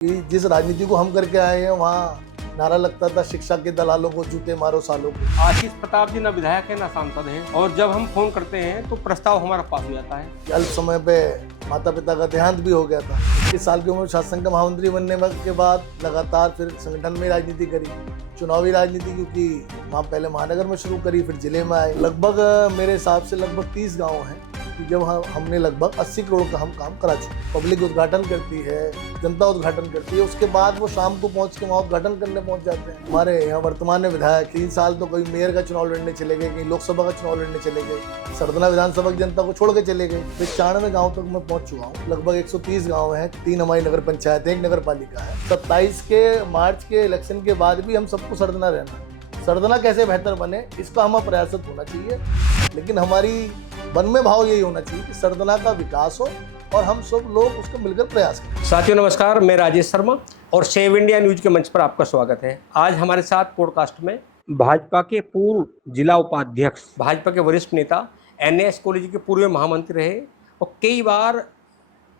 कि जिस राजनीति को हम करके आए हैं वहाँ नारा लगता था शिक्षा के दलालों को जूते मारो सालों को। आशीष प्रताप जी ना विधायक है ना सांसद है, और जब हम फोन करते हैं तो प्रस्ताव हमारा पास हो जाता है। अल्प समय पे माता पिता का देहांत भी हो गया था। 21 साल की उम्र में शासन का महामंत्री बनने के बाद लगातार फिर संगठन में राजनीति करी, चुनावी राजनीति, क्योंकि वहाँ पहले महानगर में शुरू करी, फिर जिले में आए। लगभग मेरे हिसाब से लगभग 30 गाँव हैं कि जब हमने लगभग 80 करोड़ का हम काम करा चुके। पब्लिक उद्घाटन करती है, जनता उद्घाटन करती है, उसके बाद वो शाम को पहुंच के वहाँ उद्घाटन करने पहुंच जाते हैं। हमारे यहाँ वर्तमान में विधायक 3 साल तो कोई मेयर का चुनाव लड़ने चले गए, कहीं लोकसभा का चुनाव लड़ने चले गए, सरदना विधानसभा की जनता को छोड़ के चले गए। फिर 94 गाँव तक मैं पहुँच चुका हूँ। लगभग 130 गाँव हैं, 3 हमारी नगर पंचायत, 1 नगर पालिका है। 27 के मार्च के इलेक्शन के बाद भी हम सबको सरदना रहना है। सरदना कैसे बेहतर बने इसका हमें प्रयासरत होना चाहिए, लेकिन हमारी मन में भाव यही होना चाहिए कि सरदना का विकास हो और हम सब लोग उसको मिलकर प्रयास करें। साथियों नमस्कार, मैं राजेश शर्मा और सेव इंडिया न्यूज के मंच पर आपका स्वागत है। आज हमारे साथ पॉडकास्ट में भाजपा के पूर्व जिला उपाध्यक्ष, भाजपा के वरिष्ठ नेता, एनएस कॉलेज के पूर्व महामंत्री रहे और कई बार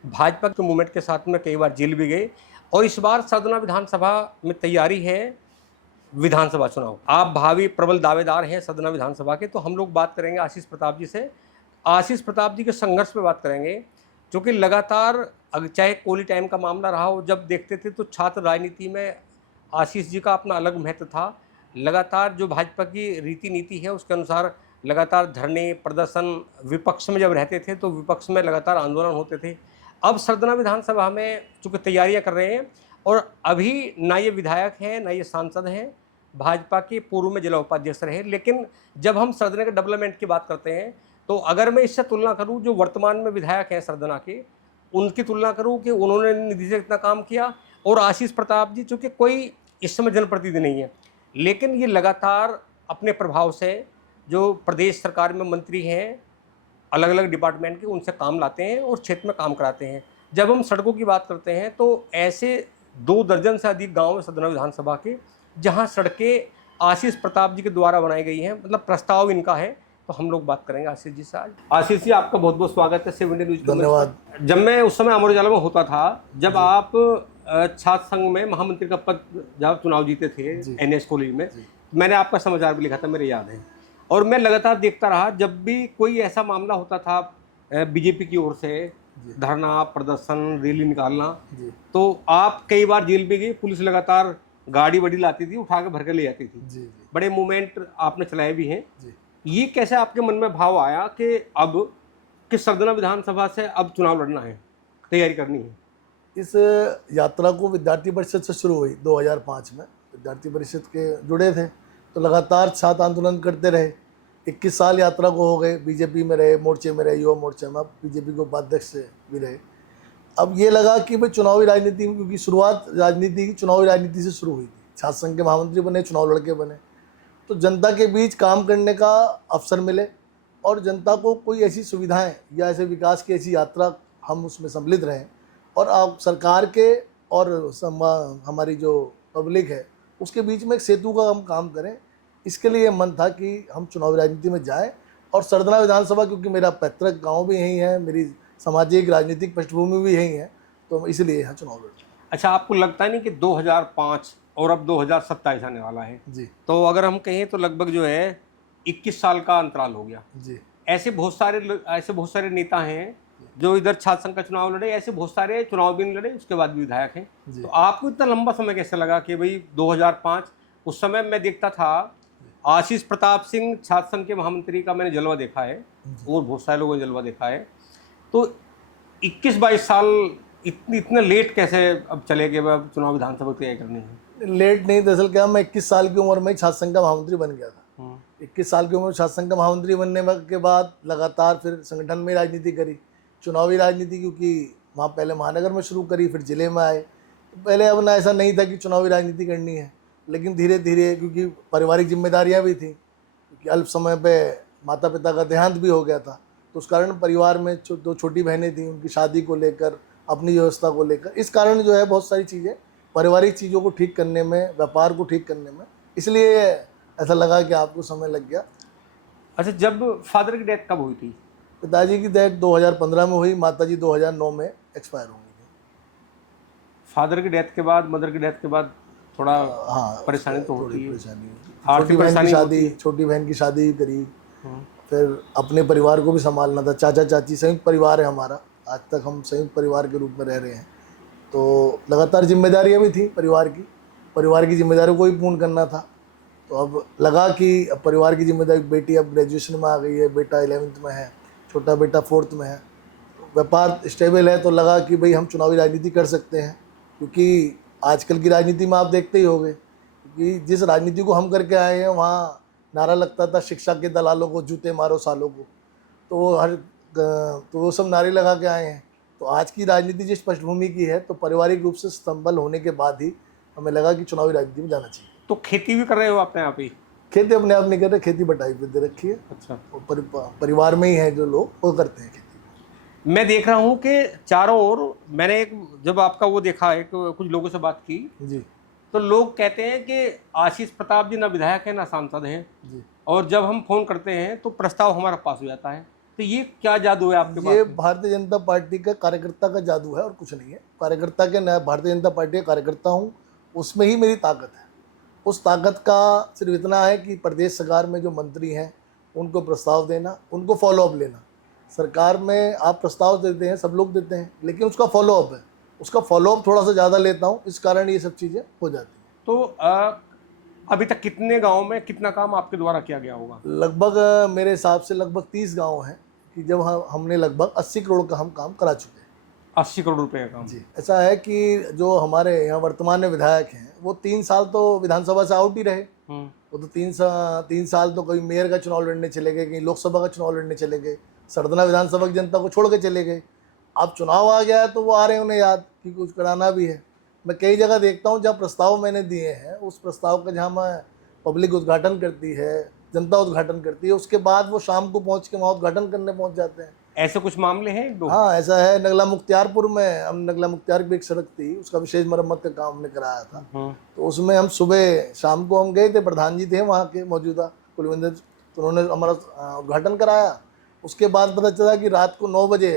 भाजपा के मूवमेंट के साथ में कई बार जेल भी गए, और इस बार सरदना विधानसभा में तैयारी है विधानसभा चुनाव। आप भावी प्रबल दावेदार हैं सरदना विधानसभा के, तो हम लोग बात करेंगे आशीष प्रताप जी से। आशीष प्रताप जी के संघर्ष पे बात करेंगे, जो कि लगातार, चाहे कोली टाइम का मामला रहा हो, जब देखते थे तो छात्र राजनीति में आशीष जी का अपना अलग महत्व था। लगातार जो भाजपा की रीति नीति है उसके अनुसार लगातार धरने प्रदर्शन, विपक्ष में जब रहते थे तो विपक्ष में लगातार आंदोलन होते थे। अब सरदना विधानसभा में चूँकि तैयारियाँ कर रहे हैं, और अभी ना ये विधायक हैं ना ये सांसद हैं, भाजपा के पूर्व में जिला उपाध्यक्ष रहे। लेकिन जब हम सरदना के डेवलपमेंट की बात करते हैं तो अगर मैं इससे तुलना करूं, जो वर्तमान में विधायक हैं सरदना के, उनकी तुलना करूं कि उन्होंने निधि से इतना काम किया, और आशीष प्रताप जी चूँकि कोई इस समय जनप्रतिनिधि नहीं है, लेकिन ये लगातार अपने प्रभाव से जो प्रदेश सरकार में मंत्री हैं अलग अलग डिपार्टमेंट के, उनसे काम लाते हैं और क्षेत्र में काम कराते हैं। जब हम सड़कों की बात करते हैं तो ऐसे 2 दर्जन से अधिक गाँव हैं सरदना विधानसभा के जहाँ सड़कें आशीष प्रताप जी के द्वारा बनाई गई हैं, मतलब प्रस्ताव इनका है। तो हम लोग बात करेंगे आशीष जी से आज। आशीष जी, आपका बहुत बहुत स्वागत है सेव इंडिया न्यूज। धन्यवाद। जब मैं उस समय अमर उजाला में होता था, जब आप छात्र संघ में महामंत्री का पद जब चुनाव जीते थे एनएस कॉलेज में, मैंने आपका समाचार भी लिखा था, मेरे याद है। और मैं लगातार देखता रहा, जब भी कोई ऐसा मामला होता था बीजेपी की ओर से, धरना प्रदर्शन रैली निकालना, तो आप कई बार जेल भी गए, पुलिस लगातार गाड़ी बड़ी लाती थी, उठा के भर के ले जाती थी। बड़े मूवमेंट आपने चलाए भी हैं। ये कैसे आपके मन में भाव आया कि अब कि सरदना विधानसभा से अब चुनाव लड़ना है, तैयारी करनी है? इस यात्रा को विद्यार्थी परिषद से शुरू हुई 2005 में। विद्यार्थी परिषद के जुड़े थे तो लगातार छात्र आंदोलन करते रहे। 21 साल यात्रा को हो गए, बीजेपी में रहे, मोर्चे में रहे, युवा मोर्चे में, अब बीजेपी के उपाध्यक्ष भी रहे। अब ये लगा कि भाई चुनावी राजनीति में, क्योंकि शुरुआत राजनीति की चुनावी राजनीति से शुरू हुई थी, छात्र संघ के महामंत्री बने, चुनाव लड़के बने, तो जनता के बीच काम करने का अवसर मिले और जनता को कोई ऐसी सुविधाएं या ऐसे विकास की ऐसी यात्रा हम उसमें सम्मिलित रहें, और आप सरकार के और हमारी जो पब्लिक है उसके बीच में एक सेतु का हम काम करें। इसके लिए मन था कि हम चुनावी राजनीति में जाएं, और सरदना विधानसभा, क्योंकि मेरा पैतृक गाँव भी यहीं है, मेरी सामाजिक राजनीतिक पृष्ठभूमि भी यही है, तो इसलिए यहाँ चुनाव लड़। अच्छा, आपको लगता नहीं कि 2005 और अब 2027 आने वाला है जी, तो अगर हम कहें तो लगभग जो है 21 साल का अंतराल हो गया जी। ऐसे बहुत सारे नेता हैं जो इधर छात्र संघ का चुनाव लड़े, ऐसे बहुत सारे चुनाव भी नहीं लड़े, उसके बाद भी विधायक हैं। तो आपको इतना लंबा समय कैसे लगा कि भाई 2005? उस समय मैं देखता था आशीष प्रताप सिंह छात्र संघ के महामंत्री का मैंने जलवा देखा है, और बहुत सारे लोगों ने जलवा देखा है। तो 21-22 साल इतने लेट कैसे अब चले गए, अब चुनाव विधानसभा तैयारी करनी है? लेट नहीं, दरअसल क्या, मैं 21 साल की उम्र में छात्र संघ का महामंत्री बन गया था। 21 साल की उम्र में छात्र संघ का महामंत्री बनने के बाद लगातार फिर संगठन में राजनीति करी, चुनावी राजनीति, क्योंकि वहाँ पहले महानगर में शुरू करी, फिर जिले में आए। पहले अब ना ऐसा नहीं था कि चुनावी राजनीति करनी है, लेकिन धीरे धीरे, क्योंकि पारिवारिक जिम्मेदारियाँ भी थी, क्योंकि अल्प समय पे माता पिता का देहांत भी हो गया था, तो उस कारण परिवार में 2 छोटी बहनें थीं, उनकी शादी को लेकर, अपनी व्यवस्था को लेकर, इस कारण जो है बहुत सारी चीज़ें, पारिवारिक चीज़ों को ठीक करने में, व्यापार को ठीक करने में, इसलिए ऐसा लगा कि आपको समय लग गया। अच्छा, जब फादर की डेथ कब हुई थी? पिताजी की डेथ 2015 में हुई, माताजी 2009 में एक्सपायर हो गई थी। फादर की डेथ के बाद, मदर की डेथ के बाद थोड़ा हाँ, परेशानी तो थोड़ी होती है। परेशानी हुई। आर्थिक परेशानी होती है। छोटी बहन की शादी करी, हम्म। फिर अपने परिवार को भी संभालना था। चाचा चाची संयुक्त परिवार है हमारा, आज तक हम संयुक्त परिवार के रूप में रह रहे हैं, तो लगातार जिम्मेदारियां भी थी परिवार की जिम्मेदारियों को भी पूर्ण करना था। तो अब लगा कि अब परिवार की जिम्मेदारी, बेटी अब ग्रेजुएशन में आ गई है, बेटा 11th में है, छोटा बेटा 4th में है, व्यापार स्टेबल है, तो लगा कि भाई हम चुनावी राजनीति कर सकते हैं। क्योंकि आजकल की राजनीति में आप देखते ही होंगे कि जिस राजनीति को हम करके आए हैं वहाँ नारा लगता था शिक्षा के दलालों को जूते मारो सालों को, तो वो सब नारे लगा के आए हैं। तो आज की राजनीति जिस पृष्ठभूमि की है, तो पारिवारिक रूप से संबल होने के बाद ही हमें लगा कि चुनावी राजनीति में जाना चाहिए। तो खेती भी कर रहे हो अपने आप ही? खेती अपने आप नहीं कर रहे, खेती बटाई पे दे रखी है। अच्छा। परिवार में ही है जो लोग वो करते हैं खेती। मैं देख रहा हूँ कि चारों ओर, मैंने एक जब आपका वो देखा है, कुछ लोगों से बात की, जी तो लोग कहते हैं कि आशीष प्रताप जी ना विधायक है ना सांसद हैं, जी। और जब हम फोन करते हैं तो प्रस्ताव हमारा पास हो जाता है। तो ये क्या जादू है आपके पास? ये भारतीय जनता पार्टी का कार्यकर्ता का जादू है और कुछ नहीं है। कार्यकर्ता के मैं भारतीय जनता पार्टी का कार्यकर्ता हूँ, उसमें ही मेरी ताकत है। उस ताकत का सिर्फ इतना है कि प्रदेश सरकार में जो मंत्री हैं उनको प्रस्ताव देना, उनको फॉलोअप लेना। सरकार में आप प्रस्ताव देते हैं, सब लोग देते हैं, लेकिन उसका फॉलोअप है, उसका फॉलोअप थोड़ा सा ज़्यादा लेता हूँ, इस कारण ये सब चीज़ें हो जाती हैं। तो अभी तक कितने गांव में कितना काम आपके द्वारा किया गया होगा? लगभग मेरे हिसाब से लगभग 30 गांव हैं कि जब हमने लगभग 80 करोड़ का हम काम करा चुके हैं। 80 करोड़ रुपए का काम? जी। ऐसा है कि जो हमारे यहाँ वर्तमान में विधायक हैं वो 3 साल तो विधानसभा से आउट ही रहे। वो तो 3 साल तो कहीं मेयर का चुनाव लड़ने चले गए, कहीं लोकसभा का चुनाव लड़ने चले गए, सरदना विधानसभा की जनता को छोड़ के चले गए। अब चुनाव आ गया है तो वो आ रहे हैं, उन्हें याद कि कुछ कराना भी है। मैं कई जगह देखता हूँ जहाँ प्रस्ताव मैंने दिए हैं, उस प्रस्ताव का जहाँ मैं पब्लिक उद्घाटन करती है, जनता उद्घाटन करती है, उसके बाद वो शाम को पहुँच के वहाँ उद्घाटन करने पहुँच जाते हैं। ऐसे कुछ मामले हैं दो? हाँ, ऐसा है। नगला मुख्तियारपुर में, हम नगला मुख्तियार की एक सड़क थी, उसका विशेष मरम्मत का काम हमने कराया था। तो उसमें हम सुबह शाम को हम गए थे, प्रधान जी थे वहाँ के मौजूदा कुलविंदर, तो उन्होंने हमारा उद्घाटन कराया। उसके बाद पता चला कि रात को 9 बजे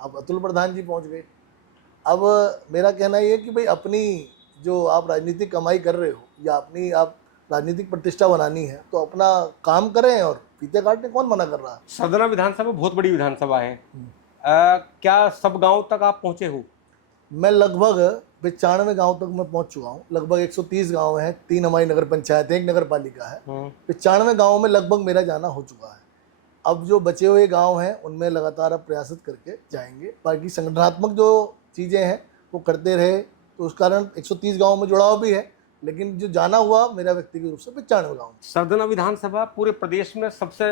अब अतुल प्रधान जी पहुँच गए। अब मेरा कहना ये है कि भाई अपनी जो आप राजनीतिक कमाई कर रहे हो या अपनी आप राजनीतिक प्रतिष्ठा बनानी है तो अपना काम करें, और फीते काटने कौन मना कर रहा है। सरदना विधानसभा बहुत बड़ी विधानसभा है, क्या सब गांव तक आप पहुंचे हो? मैं लगभग 95 गाँव तक मैं पहुंच चुका हूं। लगभग 130 गांव हैं, 3 हमारी नगर पंचायत, 1 नगर पालिका है। 95 गाँव में लगभग मेरा जाना हो चुका है। अब जो बचे हुए गांव हैं उनमें लगातार अब प्रयासित करके जाएंगे। बाकी संगठनात्मक जो चीज़ें हैं वो करते रहे, तो उस कारण 130 गाँव में जुड़ाव भी है, लेकिन जो जाना हुआ मेरा व्यक्तिगत रूप से 95 गाँव। सरदना विधानसभा पूरे प्रदेश में सबसे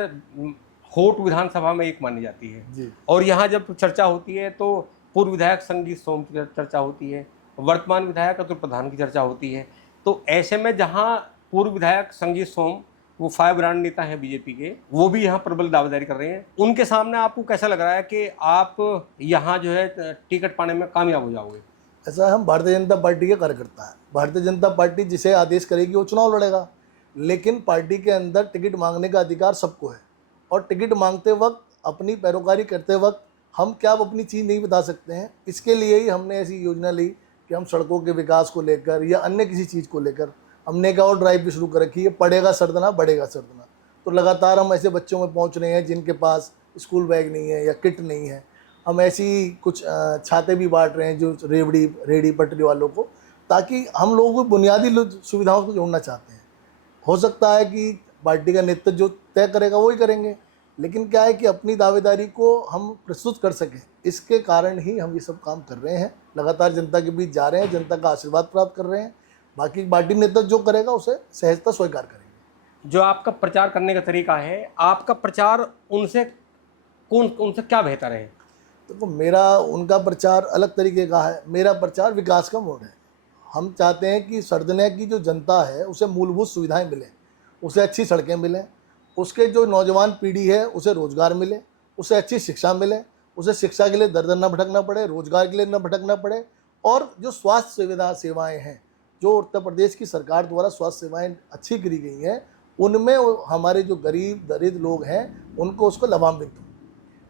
हॉट विधानसभा में एक मानी जाती है जी। और यहाँ जब चर्चा होती है तो पूर्व विधायक संगीत सोम की चर्चा होती है, वर्तमान विधायक अतुल प्रधान की चर्चा होती है। तो ऐसे में जहाँ पूर्व विधायक संगीत सोम, वो 5 ब्रांड नेता हैं बीजेपी के, वो भी यहाँ प्रबल दावेदारी कर रहे हैं, उनके सामने आपको कैसा लग रहा है कि आप यहाँ जो है टिकट पाने में कामयाब हो जाओगे? ऐसा है, हम भारतीय जनता पार्टी के कार्यकर्ता हैं। भारतीय जनता पार्टी जिसे आदेश करेगी वो चुनाव लड़ेगा, लेकिन पार्टी के अंदर टिकट मांगने का अधिकार सबको है। और टिकट मांगते वक्त, अपनी पैरोकारी करते वक्त हम क्या अपनी चीज़ नहीं बता सकते हैं, इसके लिए ही हमने ऐसी योजना ली कि हम सड़कों के विकास को लेकर या अन्य किसी चीज़ को लेकर हमने एक और ड्राइव भी शुरू कर रखी है, पढ़ेगा सरदना बढ़ेगा सरदना। तो लगातार हम ऐसे बच्चों में पहुंच रहे हैं जिनके पास स्कूल बैग नहीं है या किट नहीं है। हम ऐसी कुछ छाते भी बांट रहे हैं जो रेहड़ी पटरी वालों को, ताकि हम लोगों को बुनियादी सुविधाओं को जोड़ना चाहते हैं। हो सकता है कि पार्टी का नेतृत्व जो तय करेगा वही करेंगे, लेकिन क्या है कि अपनी दावेदारी को हम प्रस्तुत कर सकें, इसके कारण ही हम ये सब काम कर रहे हैं। लगातार जनता के बीच जा रहे हैं, जनता का आशीर्वाद प्राप्त कर रहे हैं। बाकी पार्टी नेतृत्व जो करेगा उसे सहजता स्वीकार करेंगे। जो आपका प्रचार करने का तरीका है, आपका प्रचार उनसे क्या बेहतर है? तो मेरा उनका प्रचार अलग तरीके का है, मेरा प्रचार विकास का मोड़ है। हम चाहते हैं कि सरदना की जो जनता है उसे मूलभूत सुविधाएं मिलें, उसे अच्छी सड़कें मिलें, उसके जो नौजवान पीढ़ी है उसे रोज़गार मिले, उसे अच्छी शिक्षा मिले, उसे शिक्षा के लिए दर दर न भटकना पड़े, रोजगार के लिए न भटकना पड़े। और जो स्वास्थ्य सेवाएँ हैं, जो उत्तर प्रदेश की सरकार द्वारा स्वास्थ्य सेवाएँ अच्छी करी गई हैं, उनमें हमारे जो गरीब दरिद्र लोग हैं उनको उसको लाभान्वित हो।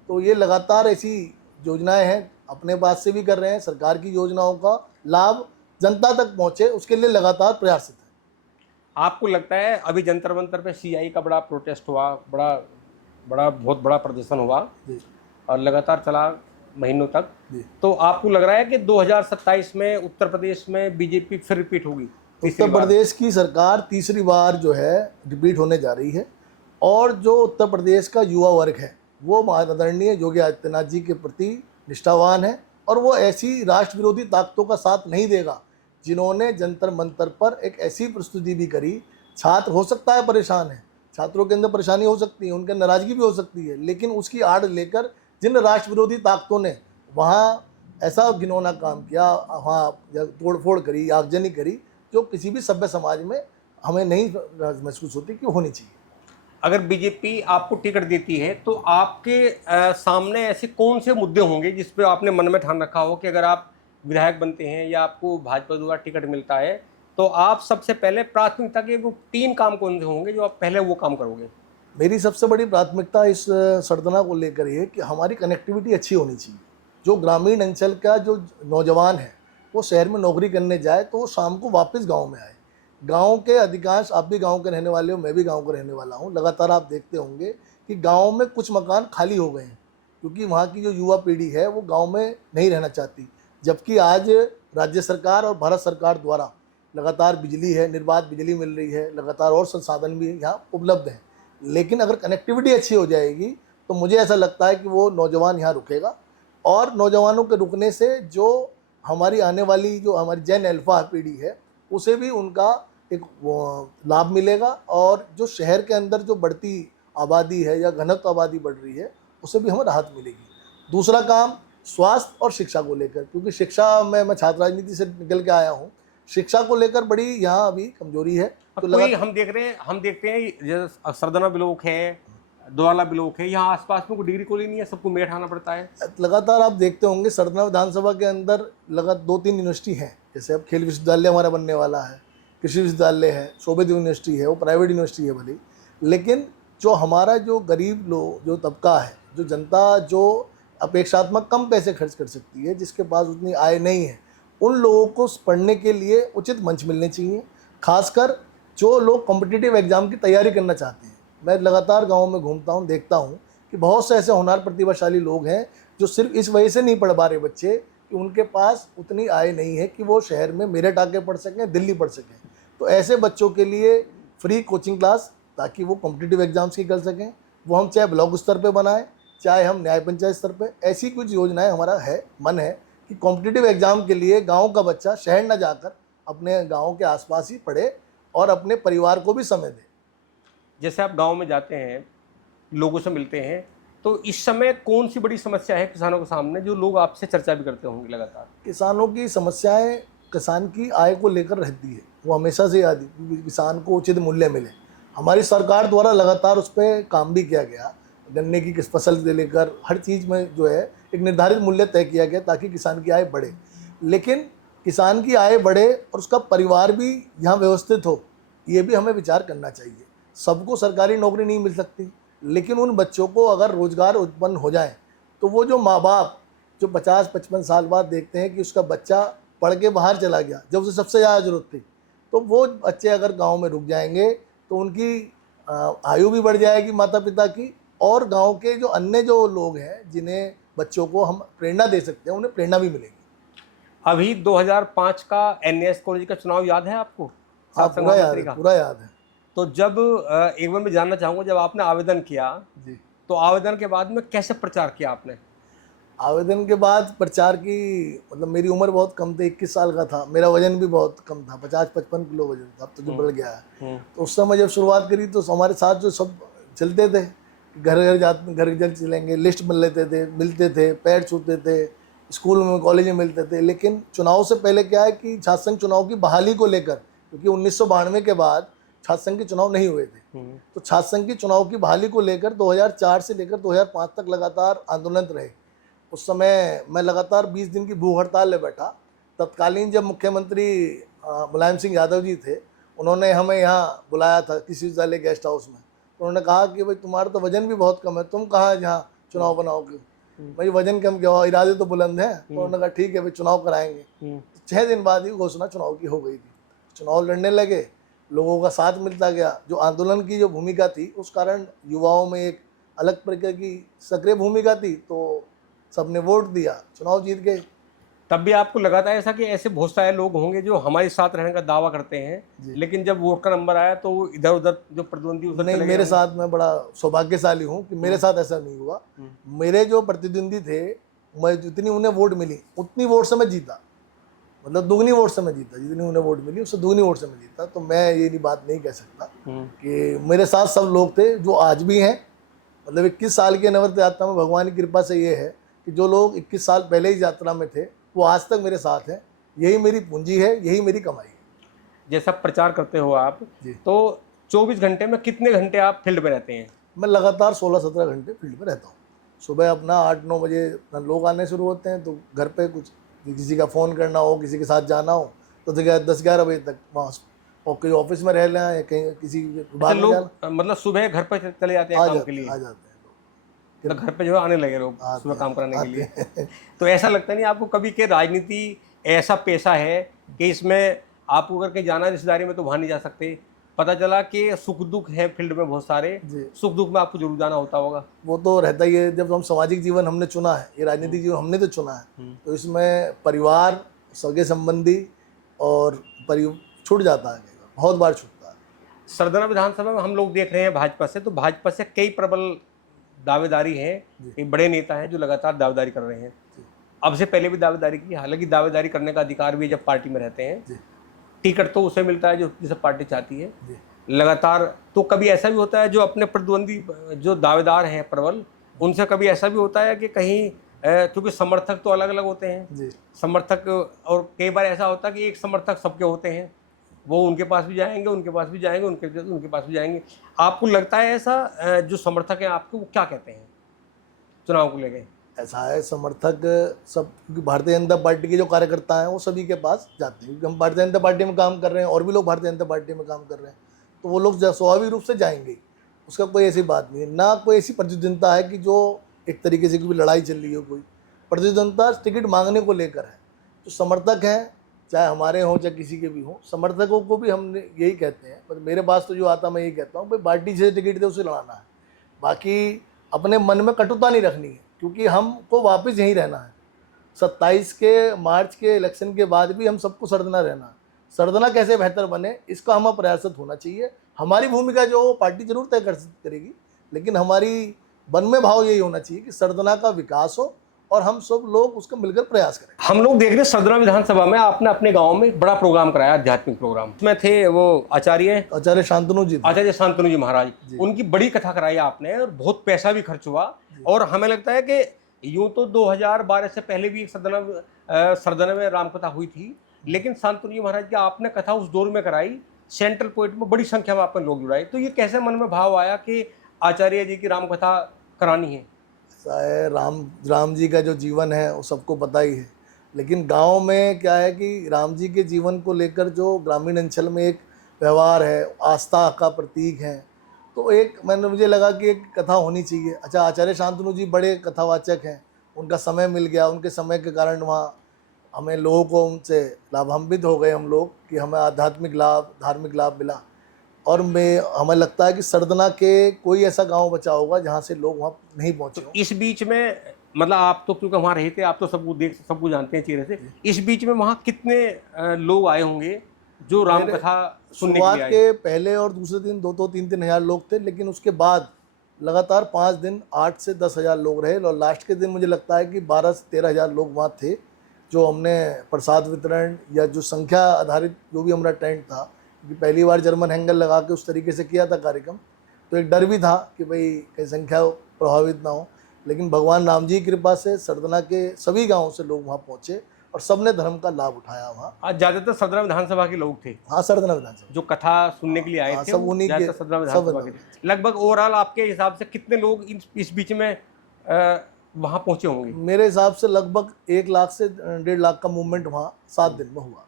तो ये लगातार ऐसी योजनाएं हैं, अपने पास से भी कर रहे हैं। सरकार की योजनाओं का लाभ जनता तक पहुंचे, उसके लिए लगातार प्रयासित है। आपको लगता है अभी जंतर मंतर पे सीआई का बड़ा प्रोटेस्ट हुआ, बड़ा बड़ा बहुत बड़ा प्रदर्शन हुआ जी और लगातार चला महीनों तक, जी। तो आपको लग रहा है कि 2027 में उत्तर प्रदेश में बीजेपी फिर रिपीट होगी तीसरी उत्तर बार? प्रदेश की सरकार तीसरी बार जो है रिपीट होने जा रही है, और जो उत्तर प्रदेश का युवा वर्ग है वो आदरणीय योगी आदित्यनाथ जी के प्रति निष्ठावान है, और वो ऐसी राष्ट्र विरोधी ताकतों का साथ नहीं देगा जिन्होंने जंतर मंतर पर एक ऐसी प्रस्तुति भी करी। छात्र हो सकता है परेशान है, छात्रों के अंदर परेशानी हो सकती है, उनके नाराजगी भी हो सकती है, लेकिन उसकी आड़ लेकर जिन राष्ट्र विरोधी ताकतों ने वहाँ ऐसा घिनौना काम किया, वहाँ तोड़फोड़ करी, आगजनी करी, जो किसी भी सभ्य समाज में हमें नहीं महसूस होती कि होनी चाहिए। अगर बीजेपी आपको टिकट देती है तो आपके सामने ऐसे कौन से मुद्दे होंगे जिस पे आपने मन में ठान रखा हो कि अगर आप विधायक बनते हैं या आपको भाजपा द्वारा टिकट मिलता है तो आप सबसे पहले प्राथमिकता के वो 3 काम कौन से होंगे जो आप पहले वो काम करोगे? मेरी सबसे बड़ी प्राथमिकता इस सरदना को लेकर ये है कि हमारी कनेक्टिविटी अच्छी होनी चाहिए। जो ग्रामीण अंचल का जो नौजवान है वो शहर में नौकरी करने जाए तो वो शाम को वापस गांव में आए। गांव के अधिकांश, आप भी गांव के रहने वाले हो, मैं भी गांव का रहने वाला हूं, लगातार आप देखते होंगे कि गांव में कुछ मकान खाली हो गए हैं क्योंकि वहाँ की जो युवा पीढ़ी है वो गाँव में नहीं रहना चाहती। जबकि आज राज्य सरकार और भारत सरकार द्वारा लगातार बिजली है, निर्बाध बिजली मिल रही है, लगातार और संसाधन भी यहाँ उपलब्ध हैं, लेकिन अगर कनेक्टिविटी अच्छी हो जाएगी तो मुझे ऐसा लगता है कि वो नौजवान यहाँ रुकेगा, और नौजवानों के रुकने से जो हमारी आने वाली जो हमारी जेन अल्फा पीढ़ी है उसे भी उनका एक लाभ मिलेगा, और जो शहर के अंदर जो बढ़ती आबादी है या घनत्व आबादी बढ़ रही है उसे भी हमें राहत मिलेगी। दूसरा काम स्वास्थ्य और शिक्षा को लेकर, क्योंकि शिक्षा में मैं छात्र राजनीति से निकल के आया हूँ, शिक्षा को लेकर बड़ी यहाँ अभी कमजोरी है। तो कोई हम देखते हैं जैसे सरदना ब्लॉक है, दोआला ब्लॉक है, यहाँ आसपास में कोई डिग्री कॉलेज नहीं है, सबको मेरठ आना पड़ता है। लगातार आप देखते होंगे सरदना विधानसभा के अंदर लगातार 2-3 यूनिवर्सिटी हैं, जैसे अब खेल विश्वविद्यालय हमारा बनने वाला है, कृषि विश्वविद्यालय है, शोभित यूनिवर्सिटी है, वो प्राइवेट यूनिवर्सिटी है भले, लेकिन जो हमारा जो गरीब लोग, जो तबका है, जो जनता जो अपेक्षात्मक कम पैसे खर्च कर सकती है, जिसके पास उतनी आय नहीं है, उन लोगों को पढ़ने के लिए उचित मंच मिलने चाहिए। खासकर जो लोग कॉम्पिटिटिव एग्ज़ाम की तैयारी करना चाहते हैं, मैं लगातार गाँव में घूमता हूँ, देखता हूँ कि बहुत से ऐसे होनहार प्रतिभाशाली लोग हैं जो सिर्फ इस वजह से नहीं पढ़ पा रहे बच्चे कि उनके पास उतनी आय नहीं है कि वो शहर में मेरठ आके पढ़ सकें, दिल्ली पढ़ सकें। तो ऐसे बच्चों के लिए फ्री कोचिंग क्लास, ताकि वो कॉम्पिटिटिव एग्जाम्स की कर सकें, वो हम चाहे ब्लॉक स्तर पे बनाएं, चाहे हम न्याय पंचायत स्तर पे, ऐसी कुछ योजनाएं हमारा है, मन है कि कॉम्पिटिटिव एग्जाम के लिए गांव का बच्चा शहर न जाकर अपने गांव के आसपास ही पढ़े और अपने परिवार को भी समय दे। जैसे आप गांव में जाते हैं, लोगों से मिलते हैं, तो इस समय कौन सी बड़ी समस्या है किसानों के सामने जो लोग आपसे चर्चा भी करते होंगे लगातार? किसानों की समस्याएं किसान की आय को लेकर रहती है, वो हमेशा से याद है, किसान को उचित मूल्य मिले। हमारी सरकार द्वारा लगातार उस पर काम भी किया गया, गन्ने की किस फसल से लेकर हर चीज़ में जो है एक निर्धारित मूल्य तय किया गया ताकि किसान की आय बढ़े। लेकिन किसान की आय बढ़े और उसका परिवार भी यहाँ व्यवस्थित हो, ये भी हमें विचार करना चाहिए। सबको सरकारी नौकरी नहीं मिल सकती, लेकिन उन बच्चों को अगर रोज़गार उत्पन्न हो जाए तो वो जो माँ बाप जो 50-55 साल बाद देखते हैं कि उसका बच्चा पढ़ के बाहर चला गया जब उसे सबसे ज़्यादा ज़रूरत थी, तो वो बच्चे अगर गांव में रुक जाएंगे तो उनकी आयु भी बढ़ जाएगी माता पिता की, और गांव के जो अन्य जो लोग हैं जिन्हें बच्चों को हम प्रेरणा दे सकते हैं उन्हें प्रेरणा भी मिलेगी। अभी 2005 का एनएस कॉलेज का चुनाव याद है आपको? हाँ, पूरा याद है, पूरा याद है। तो जब एक बार मैं जानना चाहूँगा, जब आपने आवेदन किया जी, तो आवेदन के बाद में कैसे प्रचार किया आपने? आवेदन के बाद प्रचार की, मतलब मेरी उम्र बहुत कम थी, 21 साल का था, मेरा वजन भी बहुत कम था, 50-55 किलो वजन था, अब तो जो बढ़ गया है। तो उस समय जब शुरुआत करी तो हमारे साथ जो सब चलते थे, घर घर जाते, घर घर चलेंगे, लिस्ट मिल लेते थे, मिलते थे, पैर छूते थे, स्कूल में कॉलेज में मिलते थे। लेकिन चुनाव से पहले क्या है कि छात्र संघ चुनाव की बहाली को लेकर, क्योंकि 1992 के बाद छात्र संघ के चुनाव नहीं हुए थे, तो छात्र संघ की चुनाव की बहाली को लेकर 2004 से लेकर 2005 तक लगातार आंदोलन रहे। उस समय मैं लगातार 20 दिन की भूख हड़ताल ले बैठा। तत्कालीन जब मुख्यमंत्री मुलायम सिंह यादव जी थे, उन्होंने हमें यहाँ बुलाया था किसी विद्यालय गेस्ट हाउस में, तो उन्होंने कहा कि भाई तुम्हारा तो वजन भी बहुत कम है, तुम कहाँ यहाँ चुनाव बनाओगे। भाई वजन कम क्या हुआ, इरादे तो बुलंद है। तो उन्होंने कहा ठीक है भाई चुनाव कराएंगे। 6 दिन बाद ही घोषणा चुनाव की हो गई थी। चुनाव लड़ने लगे, लोगों का साथ मिलता गया। जो आंदोलन की जो भूमिका थी उस कारण युवाओं में एक अलग प्रकार की सक्रिय भूमिका थी, तो सबने वोट दिया, चुनाव जीत गए। तब भी आपको लगा था ऐसा कि ऐसे बहुत सारे लोग होंगे जो हमारे साथ रहने का दावा करते हैं, लेकिन जब वोट का नंबर आया तो इधर उधर जो प्रतिद्वंदी उधर नहीं, चले मेरे गए? साथ मैं बड़ा सौभाग्यशाली हूँ कि मेरे साथ ऐसा नहीं हुआ। मेरे जो प्रतिद्वंदी थे, मैं जितनी उन्हें वोट मिली उतनी वोट से मैं जीता, मतलब दुगनी वोट से मैं जीता। जितनी उन्हें वोट मिली उससे दुगनी वोट से मैं जीता। तो मैं ये नहीं बात नहीं कह सकता कि मेरे साथ सब लोग थे जो आज भी हैं। मतलब 21 साल की नवरत्न यात्रा में भगवान की कृपा से ये है कि जो लोग 21 साल पहले ही यात्रा में थे वो आज तक मेरे साथ हैं। यही मेरी पूंजी है, यही मेरी कमाई है। जैसा प्रचार करते हो आप, जी। तो 24 घंटे में कितने घंटे आप फील्ड में रहते हैं? मैं लगातार 16-17 घंटे फील्ड में रहता हूँ। सुबह अपना 8-9 बजे अपना लोग आने शुरू होते हैं, तो घर पे कुछ किसी का फ़ोन करना हो, किसी के साथ जाना हो तो 10-11 बजे तक वहाँ और कहीं ऑफिस में रह लें या कहीं किसी बाहर में जाना। लोग मतलब सुबह घर पर चले जाते हैं काम के लिए? आ जाते हैं लोग, मतलब घर पे जो है आने लगे लोग सुबह काम कराने के लिए। तो ऐसा लगता नहीं आपको कभी कि राजनीति ऐसा पेशा है कि इसमें आपको अगर कहीं जाना रिश्तेदारी में तो वहाँ नहीं जा सकते? पता चला कि सुख दुख है फील्ड में बहुत सारे, सुख दुख में आपको जरूर जाना होता होगा। वो तो रहता ही है। जब हम सामाजिक जीवन हमने चुना है, ये राजनीतिक जीवन हमने तो चुना है, तो इसमें परिवार, सगे संबंधी और छूट जाता है, बहुत बार छूटता है। सरदना विधानसभा में हम लोग देख रहे हैं भाजपा से, तो भाजपा से कई प्रबल दावेदारी हैं, कई बड़े नेता हैं जो लगातार दावेदारी कर रहे हैं। अब से पहले भी दावेदारी की, हालांकि दावेदारी करने का अधिकार भी जब पार्टी में रहते हैं, टिकट तो उसे मिलता है जो जिसे पार्टी चाहती है लगातार। तो कभी ऐसा भी होता है जो अपने प्रतिद्वंदी जो दावेदार हैं प्रबल, उनसे कभी ऐसा भी होता है कि कहीं क्योंकि समर्थक तो अलग अलग होते हैं समर्थक, और कई बार ऐसा होता है कि एक समर्थक सबके होते हैं, वो उनके पास भी जाएंगे, उनके पास भी जाएंगे, उनके पास भी जाएंगे। आपको लगता है ऐसा जो समर्थक हैं आपको, वो क्या कहते हैं चुनाव को लेकर? ऐसा है, समर्थक सब, क्योंकि भारतीय जनता पार्टी के जो कार्यकर्ता हैं वो सभी के पास जाते हैं, क्योंकि हम भारतीय जनता पार्टी में काम कर रहे हैं और भी लोग भारतीय जनता पार्टी में काम कर रहे हैं, तो वो लोग स्वाभाविक रूप से जाएंगे। उसका कोई ऐसी बात नहीं है, ना कोई ऐसी प्रतिद्वंदता है कि जो एक तरीके से कोई लड़ाई चल रही हो। कोई प्रतिद्वंदता टिकट मांगने को लेकर है। जो समर्थक हैं, चाहे हमारे हों चाहे किसी के भी हों, समर्थकों को भी हम यही कहते हैं, मतलब मेरे पास तो जो आता मैं यही कहता हूँ भाई पार्टी से टिकट दे उसे लड़ाना है, बाकी अपने मन में कटुता नहीं रखनी है, क्योंकि हमको वापस यहीं रहना है। 27 के मार्च के इलेक्शन के बाद भी हम सबको सरदना रहना है। सरदना कैसे बेहतर बने इसका हम प्रयासरत होना चाहिए। हमारी भूमिका जो वो पार्टी जरूर तय करेगी, लेकिन हमारी मन में भाव यही होना चाहिए कि सरदना का विकास हो और हम सब लोग उसका मिलकर प्रयास करें। हम लोग देख रहे हैं सरदना विधानसभा में आपने अपने गांव में एक बड़ा प्रोग्राम कराया, आध्यात्मिक प्रोग्राम। उसमें थे वो आचार्य शांतनु जी, शांतनु जी महाराज, उनकी बड़ी कथा कराई आपने और बहुत पैसा भी खर्च हुआ। और हमें लगता है कि यूं तो 2012 से पहले भी एक सरदना में रामकथा हुई थी, लेकिन शांतनु जी महाराज की आपने कथा उस दौर में कराई, सेंट्रल पॉइंट में बड़ी संख्या में आपने लोग जुड़ाए। तो ये कैसे मन में भाव आया कि आचार्य जी की रामकथा करानी है? ऐसा है, राम जी का जो जीवन है वो सबको पता ही है, लेकिन गांव में क्या है कि राम जी के जीवन को लेकर जो ग्रामीण अंचल में एक व्यवहार है, आस्था का प्रतीक है, तो एक मुझे लगा कि एक कथा होनी चाहिए। अच्छा, आचार्य शांतनु जी बड़े कथावाचक हैं, उनका समय मिल गया, उनके समय के कारण वहाँ हमें लोगों को उनसे लाभान्वित हो गए हम लोग कि हमें आध्यात्मिक लाभ, धार्मिक लाभ मिला। और हमें लगता है कि सरदना के कोई ऐसा गांव बचा होगा जहां से लोग वहां नहीं पहुंचे। तो इस बीच में मतलब आप तो क्योंकि वहाँ रहे थे, आप तो सबको जानते हैं चेहरे से, इस बीच में वहाँ कितने लोग आए होंगे जो राम कथा सुनने के लिए आए? के पहले और दूसरे दिन 2-3 हज़ार लोग थे, लेकिन उसके बाद लगातार 5 दिन 8 से 10 हज़ार लोग रहे, और लास्ट के दिन मुझे लगता है कि 12 से 13 हज़ार लोग वहाँ थे। जो हमने प्रसाद वितरण या जो संख्या आधारित जो भी हमारा टेंट था, क्योंकि पहली बार जर्मन हैंगल लगा के उस तरीके से किया था कार्यक्रम, तो एक डर भी था कि भाई कहीं संख्या प्रभावित ना हो, लेकिन भगवान राम जी की कृपा से सरदना के सभी गांवों से लोग वहां पहुंचे और सबने धर्म का लाभ उठाया वहाँ। आज ज़्यादातर सरदना विधानसभा के लोग थे? हाँ, सरदना विधानसभा जो कथा सुनने के लिए आए थे, सब उन्हीं के, सरदना विधानसभा के। लगभग ओवरऑल आपके हिसाब से कितने लोग इस बीच में वहाँ पहुँचे होंगे? मेरे हिसाब से लगभग 1 लाख से 1.5 लाख का मूवमेंट वहाँ 7 दिन में हुआ।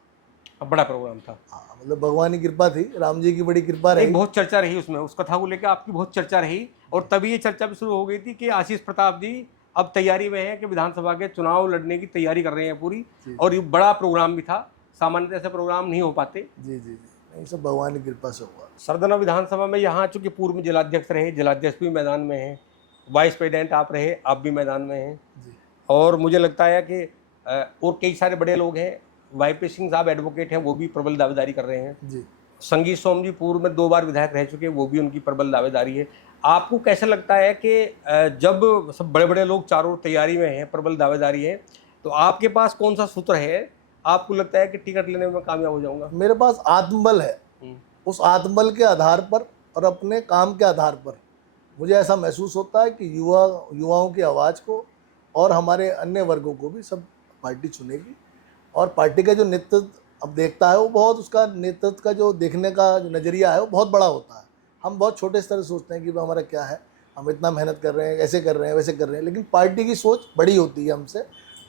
बड़ा प्रोग्राम था। हाँ, मतलब भगवान की कृपा थी, राम जी की बड़ी कृपा रही। बहुत चर्चा रही उसमें, उस कथा को लेकर आपकी बहुत चर्चा रही, और तभी ये चर्चा भी शुरू हो गई थी कि आशीष प्रताप जी अब तैयारी में है कि विधानसभा के चुनाव लड़ने की तैयारी कर रहे हैं पूरी, जी। और ये बड़ा प्रोग्राम भी था, सामान्यतः ऐसे प्रोग्राम नहीं हो पाते। जी जी जी, नहीं सब भगवान की कृपा से हुआ। सरदना विधानसभा में यहाँ चूंकि पूर्व में जिलाध्यक्ष रहे, जिलाध्यक्ष भी मैदान में हैं, वाइस प्रेसिडेंट आप रहे, आप भी मैदान में हैं, जी और मुझे लगता है कि और कई सारे बड़े लोग हैं। वाईपी सिंह साहब एडवोकेट हैं, वो भी प्रबल दावेदारी कर रहे हैं। जी। संगीत सोम जी पूर्व में 2 बार विधायक रह चुके हैं, वो भी उनकी प्रबल दावेदारी है। आपको कैसा लगता है कि जब सब बड़े बड़े लोग चारों ओर तैयारी में हैं, प्रबल दावेदारी है, तो आपके पास कौन सा सूत्र है, आपको लगता है कि टिकट लेने में कामयाब हो जाऊंगा? मेरे पास आत्मबल है। उस आत्मबल के आधार पर और अपने काम के आधार पर मुझे ऐसा महसूस होता है कि युवाओं की आवाज़ को और हमारे अन्य वर्गों को भी सब पार्टी चुनेगी। और पार्टी का जो नेतृत्व अब देखता है वो बहुत, उसका नेतृत्व का जो देखने का जो नज़रिया है वो बहुत बड़ा होता है। हम बहुत छोटे स्तर से सोचते हैं कि भाई हमारा क्या है, हम इतना मेहनत कर रहे हैं, ऐसे कर रहे हैं, वैसे कर रहे हैं, लेकिन पार्टी की सोच बड़ी होती है हमसे।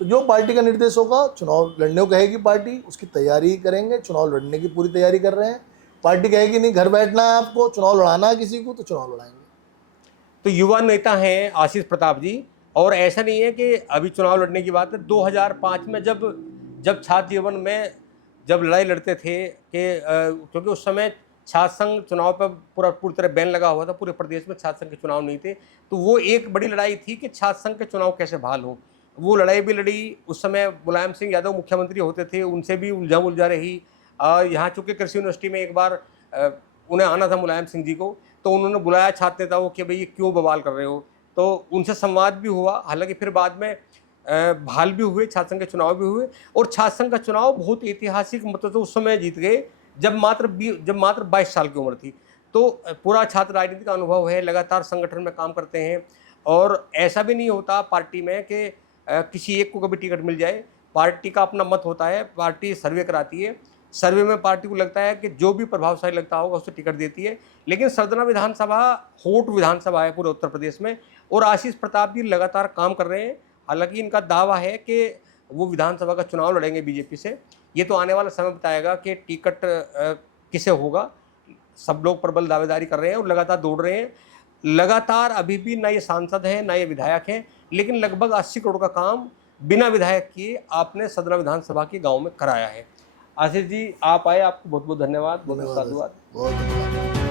तो जो पार्टी का निर्देश होगा, चुनाव लड़ने को कहेगी पार्टी, उसकी तैयारी करेंगे। चुनाव लड़ने की पूरी तैयारी कर रहे हैं। पार्टी कहेगी नहीं घर बैठना है आपको, चुनाव लड़ाना है किसी को, तो चुनाव लड़ाएंगे। तो युवा नेता हैं आशीष प्रताप जी, और ऐसा नहीं है कि अभी चुनाव लड़ने की बात है। 2005 में जब छात्र जीवन में जब लड़ाई लड़ते थे कि क्योंकि उस समय छात्र संघ चुनाव पर पूरी तरह बैन लगा हुआ था, पूरे प्रदेश में छात्र संघ के चुनाव नहीं थे, तो वो एक बड़ी लड़ाई थी कि छात्र संघ के चुनाव कैसे बहाल हो। वो लड़ाई भी लड़ी। उस समय मुलायम सिंह यादव मुख्यमंत्री होते थे, उनसे भी उलझा रही। यहाँ चूँकि कृषि यूनिवर्सिटी में एक बार उन्हें आना था मुलायम सिंह जी को, तो उन्होंने बुलाया छात्र नेताओं कि भाई ये क्यों बवाल कर रहे हो, तो उनसे संवाद भी हुआ। हालांकि फिर बाद में बहाल भी हुए, छात्र संघ के चुनाव भी हुए, और छात्र संघ का चुनाव बहुत ऐतिहासिक मतलब तो उस समय जीत गए जब मात्र 22 साल की उम्र थी। तो पूरा छात्र राजनीति का अनुभव है, लगातार संगठन में काम करते हैं, और ऐसा भी नहीं होता पार्टी में कि किसी एक को कभी टिकट मिल जाए। पार्टी का अपना मत होता है, पार्टी सर्वे कराती है, सर्वे में पार्टी को लगता है कि जो भी प्रभावशाली लगता होगा उससे टिकट देती है। लेकिन सरदना विधानसभा होट विधानसभा है पूरे उत्तर प्रदेश में, और आशीष प्रताप जी लगातार काम कर रहे हैं। हालांकि इनका दावा है कि वो विधानसभा का चुनाव लड़ेंगे बीजेपी से। ये तो आने वाला समय बताएगा कि टिकट किसे होगा। सब लोग प्रबल दावेदारी कर रहे हैं और लगातार दौड़ रहे हैं। लगातार अभी भी ना ये सांसद हैं ना ये विधायक हैं, लेकिन लगभग 80 करोड़ का काम बिना विधायक किए आपने सदना विधानसभा के गांव में कराया है। आशीष जी आप आए, आपको बहुत बहुत धन्यवाद, बहुत बहुत साधुवाद। बहुत धन्यवाद।